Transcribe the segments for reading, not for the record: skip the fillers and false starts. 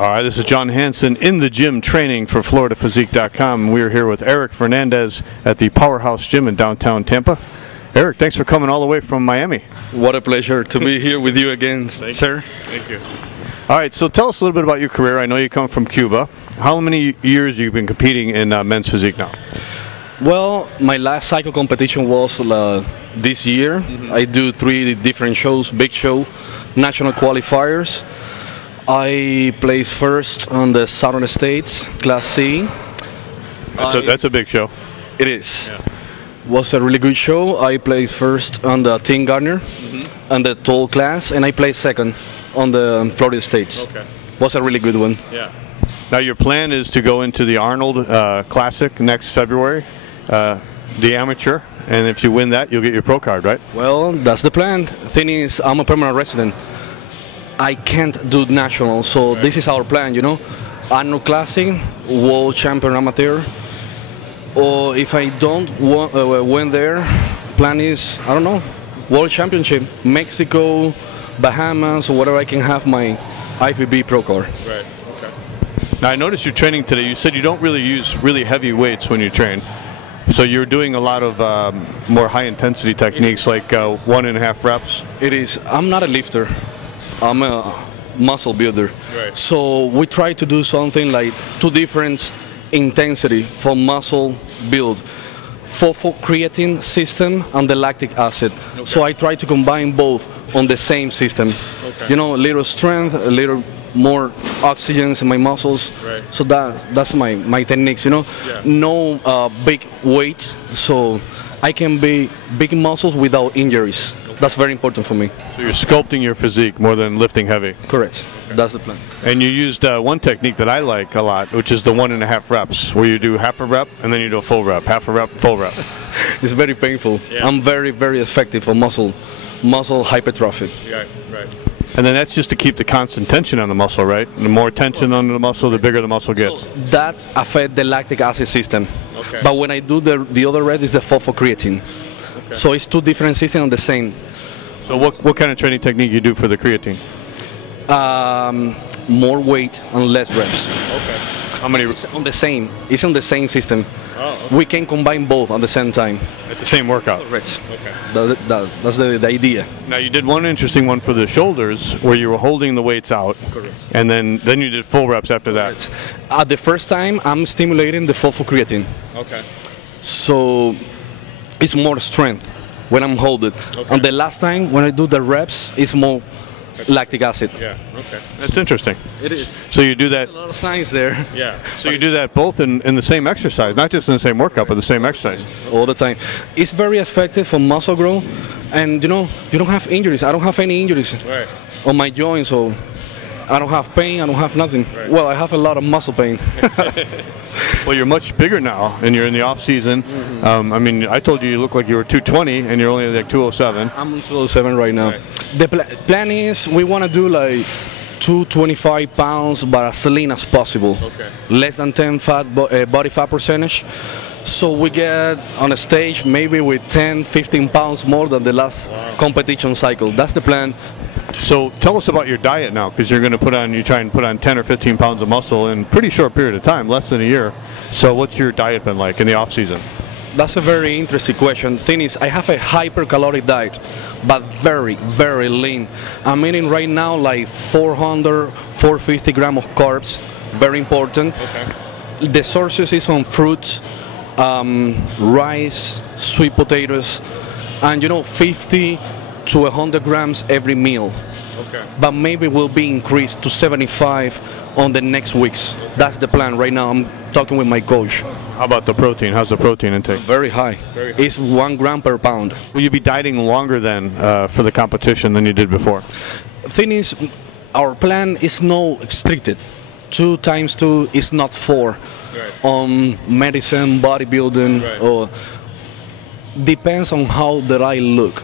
All right, this is John Hansen in the gym training for FloridaPhysique.com. We're here with Eric Fernandez at the Powerhouse Gym in downtown Tampa. Eric, thanks for coming all the way from Miami. What a pleasure to be here with you again, sir. Thank you. All right, so tell us a little bit about your career. I know you come from Cuba. How many years have you been competing in men's physique now? Well, my last cycle competition was this year. I do 3 different shows, big show, national qualifiers. I placed first on the Southern States, Class C. That's a big show. It is. Yeah. Was a really good show. I placed first on the Teen Gardner and the tall class, and I placed second on the Florida States. Okay. Was a really good one. Yeah. Now your plan is to go into the Arnold Classic next February, the amateur, and if you win that, you'll get your pro card, right? Well, that's the plan. Thing is, I'm a permanent resident. I can't do national, so this is our plan, you know. Arnold Classic, World Champion Amateur. Or if I don't win there, plan is, I don't know, World Championship, Mexico, Bahamas, or whatever I can have my IFBB pro card. Right. Okay. Now I noticed you're training today. You said you don't really use really heavy weights when you train. So you're doing a lot of more high intensity techniques like 1.5 reps. It is. I'm not a lifter. I'm a muscle builder. Right. So we try to do something like 2 different intensity for muscle build. For creatine system and the lactic acid. Okay. So I try to combine both on the same system. Okay. You know, a little strength, a little more oxygen in my muscles. Right. So that's my techniques, you know. Yeah. No big weight, so I can be big muscles without injuries. Okay. That's very important for me. So you're sculpting your physique more than lifting heavy. Correct. Okay. That's the plan. And you used one technique that I like a lot, which is the 1.5 reps, where you do half a rep and then you do a full rep, half a rep, full rep. It's very painful. Yeah. I'm very, very effective for muscle hypertrophy. Yeah, right. And then that's just to keep the constant tension on the muscle, right? The more tension on the muscle, the bigger the muscle gets. So that affects the lactic acid system. Okay. But when I do the other rep, is the phosphocreatine. Okay. So it's 2 different systems on the same. So what kind of training technique you do for the creatine? More weight and less reps. Okay. How many? It's on the same. It's on the same system. Oh, okay. We can combine both at the same time. At the same workout? Correct. Okay. That's the idea. Now you did one interesting one for the shoulders where you were holding the weights out. Correct. And then you did full reps after that. At the first time, I'm stimulating the phosphocreatine. Okay. So it's more strength when I'm holding. Okay. And the last time, when I do the reps, it's more lactic acid. Yeah, okay. That's interesting. It is. So you do that. There's a lot of science there. Yeah. So you do that both in the same exercise, not just in the same workout, but the same exercise. All the time. It's very effective for muscle growth, and you know, you don't have injuries. I don't have any injuries on my joints, so I don't have pain, I don't have nothing. Right. Well, I have a lot of muscle pain. Well, you're much bigger now, and you're in the off season. I mean, I told you look like you were 220, and you're only like 207. I'm 207 right now. Right. The plan is we want to do like 225 pounds, but as lean as possible. Okay. Less than 10 body fat percentage. So we get on a stage maybe with 10, 15 pounds more than the last competition cycle. That's the plan. So tell us about your diet now, because you're going to you try and put on 10 or 15 pounds of muscle in a pretty short period of time, less than a year. So what's your diet been like in the off season? That's a very interesting question. Thing is, I have a hypercaloric diet, but very, very lean. I'm eating right now like 400, 450 grams of carbs. Very important. Okay. The sources is on fruits, rice, sweet potatoes, and 50 to 100 grams every meal. Okay. But maybe will be increased to 75 on the next weeks. Okay. That's the plan right now. I'm talking with my coach. How about the protein? How's the protein intake? Very high. Very high. It's 1 gram per pound. Will you be dieting longer then for the competition than you did before? Thing is, our plan is no restricted. 2 times 2 is not 4. Right. Medicine, bodybuilding, right. Or depends on how that I look.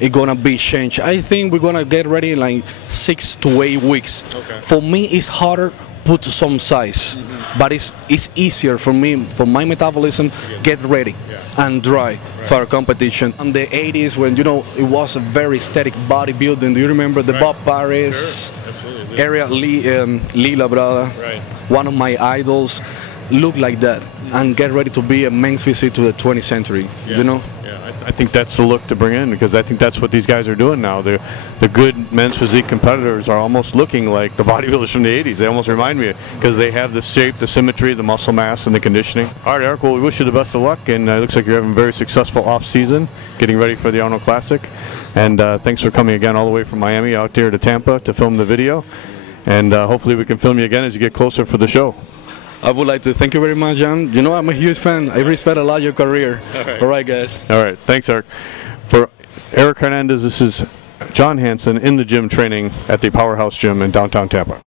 It's gonna be changed. I think we're gonna get ready in like 6 to 8 weeks. Okay. For me, it's harder put some size, but it's easier for me, for my metabolism, get ready and dry for a competition. In the 80s, when it was a very aesthetic bodybuilding. Do you remember the Bob Paris? Sure. Absolutely. area, Lee Labrada, one of my idols, look like that and get ready to be a men's physique to the 20th century, you know? I think that's the look to bring in, because I think that's what these guys are doing now. The good men's physique competitors are almost looking like the bodybuilders from the 80s. They almost remind me, because they have the shape, the symmetry, the muscle mass, and the conditioning. All right, Eric, well, we wish you the best of luck, and it looks like you're having a very successful off-season, getting ready for the Arnold Classic. And thanks for coming again all the way from Miami out here to Tampa to film the video. And hopefully we can film you again as you get closer for the show. I would like to thank you very much, John. You know, I'm a huge fan. I respect a lot your career. All right, guys. All right. Thanks, Eric. For Eric Hernandez, this is John Hansen in the gym training at the Powerhouse Gym in downtown Tampa.